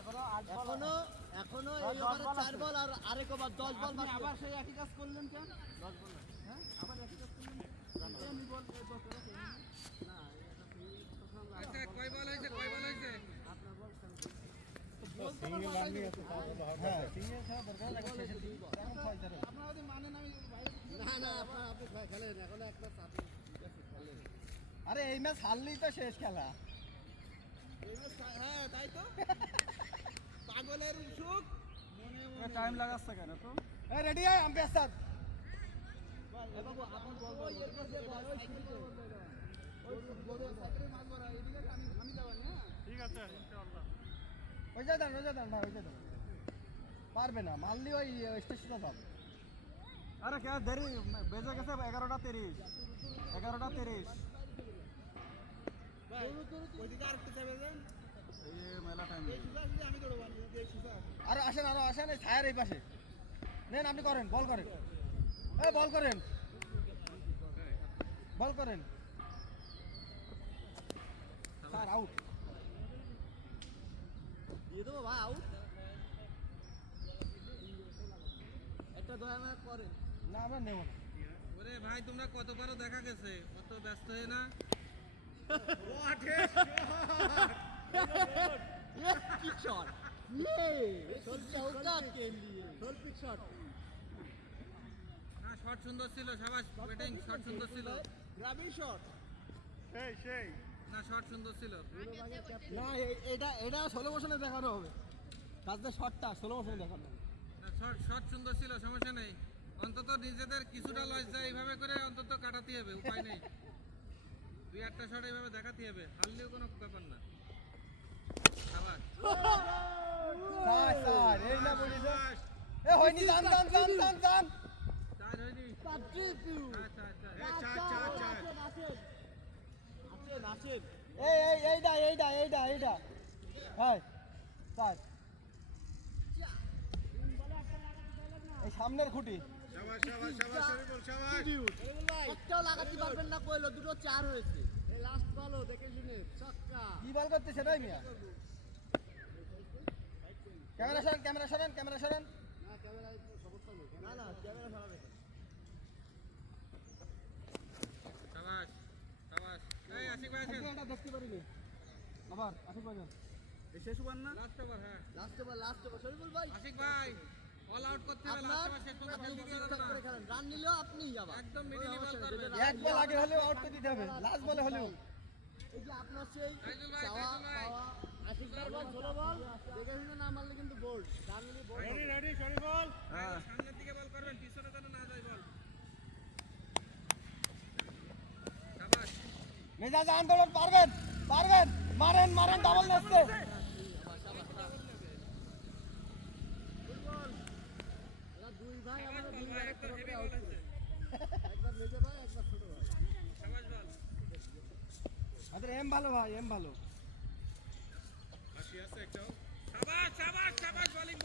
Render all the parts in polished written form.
এখনো এখনো এই ওভারে 4 বল আর আরেক ওভার 10 বল বাকি। আবার সেই একই কাজ করলেন কেন? 10 বল না। হ্যাঁ আবার একই কাজ করলেন কেন? আমি বল না আচ্ছা কয় বল হয়েছে কয় বল হয়েছে? আপনার বল সিঙ্গেল রান নিয়ে আছে হ্যাঁ সিঙ্গেল খেলা দরকার লাগে শেষের দিকে এখন 6 আপনারা যদি মানেন আমি বাইরে না না আপনি খেলেন এখন একটা চাপ ঠিক আছে খেলেন। আরে এই ম্যাচ হারলেই তো শেষ খেলা হ্যাঁ তাই তো পাগলের সুখ মনে মনে টাইম লাগাচ্ছে কেন তো এই রেডি আয় আম্পায়ার স্যার এ বাবু আপনি বল বল এর কাছে বল ওই ছুটিতে ওই বড় সাইকেলে মাছ ধরা এদিকে আমি যাবেন না। ঠিক আছে ইনশাআল্লাহ ওই যা দেন ভাই ওই যা দেন পারবে না মারলি ওই স্টেশনে যাবে আরে কে দেরি বেজে গেছে 11:30 ভাই ওইদিকে আরেকটু যাবে যান এই মেলা টাইম এই সুজা যদি আমি দৌড়ব এই সুজা আরে আসেন এই ছায়ার এই পাশে নেন আপনি করেন বল করেন এই বল করেন স্যার আউট দিয়ে দেবো ভাই আউট একটা দয়া মায়া করে না আমরা নেব না ওরে ভাই তোমরা কতবারও দেখা গেছে অত ব্যস্ত হয়ে না কি শট ये चौका के लिए शॉट शॉट না শট সুন্দর ছিল শাবাশ ব্যাটিং শট সুন্দর ছিল গ্রাবি শট সেই না শট সুন্দর ছিল না এটা 16 বছরে দেখানো হবে কাজটা শটটা 16 বছরে দেখানো হবে না শট সুন্দর ছিল সমস্যা নেই অন্তত নিজেদের কিছুটা লজ্জা এইভাবে করে অন্তত কাটাতে হবে উপায় নেই দুই একটা শট এইভাবে দেখাতে হবে হারলেও কোনো ব্যাপার না শাবাশ স্যার এই না বলিস এ হয়নি জান চার হয়নি পাট্রিপিউ আচ্ছা নাচেন এইটা হয় স্যার এই সামনের খুঁটি একটাও লাগাতে পারবেন না কইলো দুটো 4 হয়েছে এই লাস্ট বল দেখে শুনে ছক্কা কি বল করতে সেটাই মিয়া ক্যামেরা সরান না ক্যামেরা সমস্যা নেই না ক্যামেরা সরাবে শাবাশ এই আশিক ভাই আছেন এটা দেখতে পারিনি আবার আসুক বাজান এই শেষ ওভার না লাস্ট ওভার হ্যাঁ লাস্ট ওভার শরীফুল ভাই আশিক ভাই অল আউট করতে হবে লাস্ট ওভার শেষ পর্যন্ত আপনি খেলতে দিতে ঠিকঠাক হবে করে না খেলেন রান নিলেও আপনিই যাবেন একদম মিডিল বল করবেন এক বল আগে হলেও আউট করে দিতে হবে লাস্ট বলে হলেও এই যে আপনার সেই তাইজুল ভাই, চাওয়া তাইজুল ভাই। পাওয়া আশিকবার বল 16 বল দেখে শুনে না মারলে কিন্তু বোল্ড রান নিলে বোল্ড রেডি শরীফুল হ্যাঁ সামনের দিকে বল করবেন পিছনে যেন না যায় বল শাবাশ মেজাজ আন্দোলন পারবেন মারেন ডাবল নাচতে এরা দুই ভাই শাবাশ আমাদের বল দুই ভাই ভাই একদম হেভি আউট বল আছে একবার মেজে ভাই একবার ছোট ভাই শাবাশ বল আমাদের এম ভালো ভাই এম ভালো শাবাশ বোলিং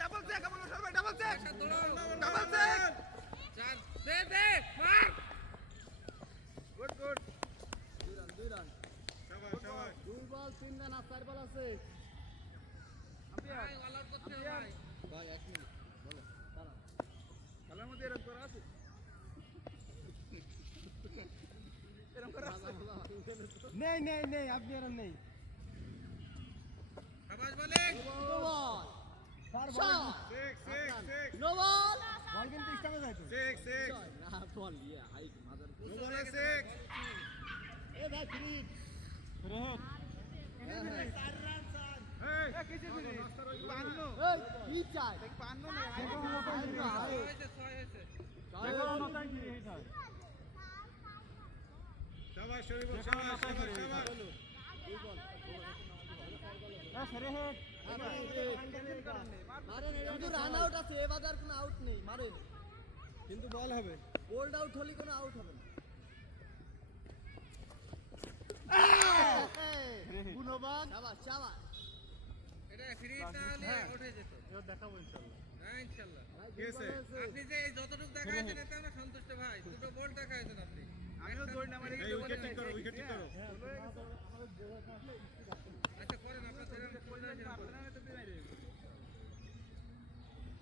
ডাবল চেক কেমন সরবে ডাবল চেক ডাবল চেক চার দে মার গুড দুই রান দুই বল 3 রান আর 4 বল আছে ভাই অল আউট করতে হবে ভাই ভাই 1 মিনিট বলো দাঁড়াও খেলার মধ্যে এরকম করা আছে এরকম করা আছে নেই আপনি আর নেই শাবাশ bowling no ball sir no ball ball কিন্তু স্টাম্পে যাইতো না বল ইয়ে হাইট মাদার এ ভাই ফ্রি এই কি চাই হয়েছে 6 হয়েছে শুধু রান আউট আছে এবার আর কোনো আউট নেই মারেন কিন্তু বল হবে বোল্ড আউট হলে কোনো আউট হবে না গুণবান শাবাশ এটা ফ্রি না হলে আউট হয়ে যেত দেখাবো ইনশাআল্লাহ হ্যাঁ ইনশাআল্লাহ ভাই আপনি যে এই যতটুকু দেখাইছেন এতে আমরা সন্তুষ্ট ভাই দুটো বল দেখাইছেন আপনি আমিও দৌড় না মারি উইকেট ঠিক করো আচ্ছা করেন আপনার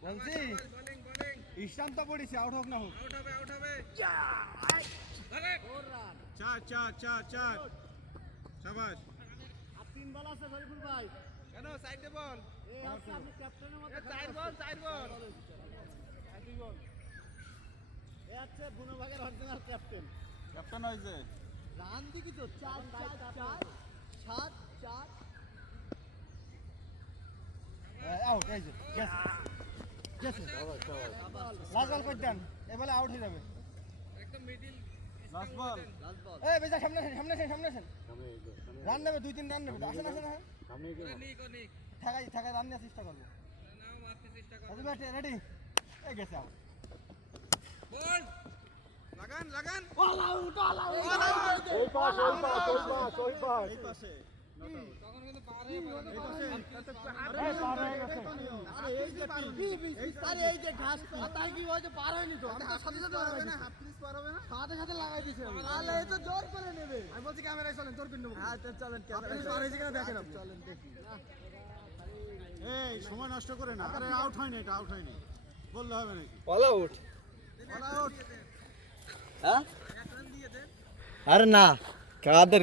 বলছি বোলিং বোলিং ইসলাম তো পড়েছে আউট হোক না হোক আউট হবে আরে 4 রান। 4 শাবাশ আর 3 বল আছে শরীফুল ভাই। কেন সাইডে বল এই আছে আপনি ক্যাপ্টেনের মতো। 4 বল 4 বল এই আছে বুনোভাগের অরিজিনাল ক্যাপ্টেন। ক্যাপ্টেন হয়েছে রান দিকি তো 4 4 4 7 4। আউট এই যে গেছে গেছে লাস্ট বল কই দেন এবারে আউট হয়ে যাবে একদম মিডল লাস্ট বল লাস্ট বল। এই বেজা সামনে আসেন রান নেবে 2-3 রান নেবে আসেন নিক থাকাই রান নেওয়ার চেষ্টা করবো নাও মারতে চেষ্টা করো রাজু ব্যাট রেডি এই গেছে আউট বল লাগান অল আউট অল আউট। এই পাশে তখন কিন্তু পার হয়ে পারে এই পার হয়ে গেছে আরে এই যে আরে এই যে ঘাস পাতায় কি হয় যে পার হয়নি তো। আমি তো সাথে সাথে লাগাই দিছি। হাফ প্লিজ পার হবে না সাথে সাথে লাগাই দিছি আমি। আলে এই তো জোর করে নেবে আমি বলছি ক্যামেরায় চলেন জোর করে নেব হ্যাঁ চলেন ক্যামেরায় পার হয়েছে কিনা দেখেন আপনি চলেন দেখি এই সময় নষ্ট করে না আরে আউট হয়নি এটা আউট হয়নি বললে হবে নাকি অল আউট। অল আউট হ্যাঁ? আরে না কাদের